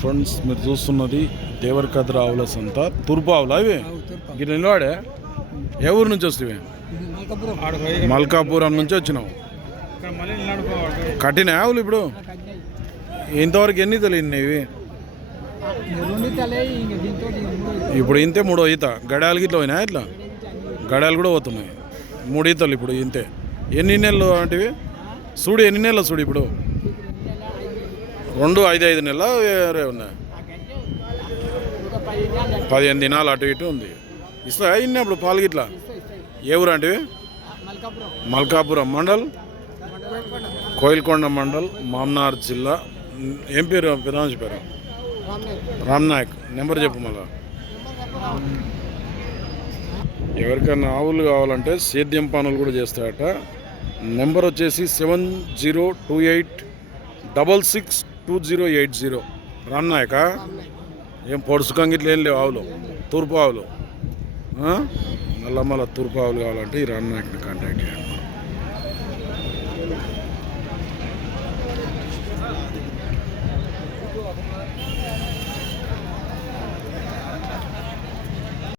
Friends మీరు చూస్తున్నది దేవరకద్ర ఆవుల సంత. తూర్పు ఆవులు అవి గిట్ల నిలవాడే ఏ ఊరు నుంచి వస్తాయి మల్కాపురం. నుంచి వచ్చినావు. కట్టిన ఆవులు ఇప్పుడు? ఇంతవరకు ఎన్ని తెలియనివి ఇప్పుడు ఇంతే మూడో ఈత. గడాలు గిట్ల పోయినా ఇట్లా? గడాలు కూడా పోతున్నాయి. మూడు ఈతలు ఇప్పుడు ఇంతే. ఎన్ని నెలలు వంటివి చూడు ఎన్ని నెలలు చూడు ఇప్పుడు? రెండు ఐదు ఐదు నెలల వేరే ఉన్నాయి. పదిహేను దినాలు అటు ఇటు ఉంది. ఇస్తా ఇన్ని అప్పుడు పాలు గిట్లా? ఏ ఊరు అంటే మల్కాపురం మండల్ కోయిల్కొండ మండల్ మామ్నార్ జిల్లా. ఏం పేరు పెదాంశ పేరు? రామ్ నాయక్. నెంబర్ చెప్పు మళ్ళా. ఎవరికైనా ఆవులు కావాలంటే సేద్యం పనులు కూడా చేస్తాయట. నెంబర్ వచ్చేసి seven zero two eight double six two zero eight zero. రన్నాయక ఏం పొడుసుకంగా ఇట్లా ఏం లేవు ఆవులు. తూర్పు ఆవులు. మళ్ళా మళ్ళీ తూర్పు ఆవులు కావాలంటే ఈ రామ్ కాంటాక్ట్ చేయండి.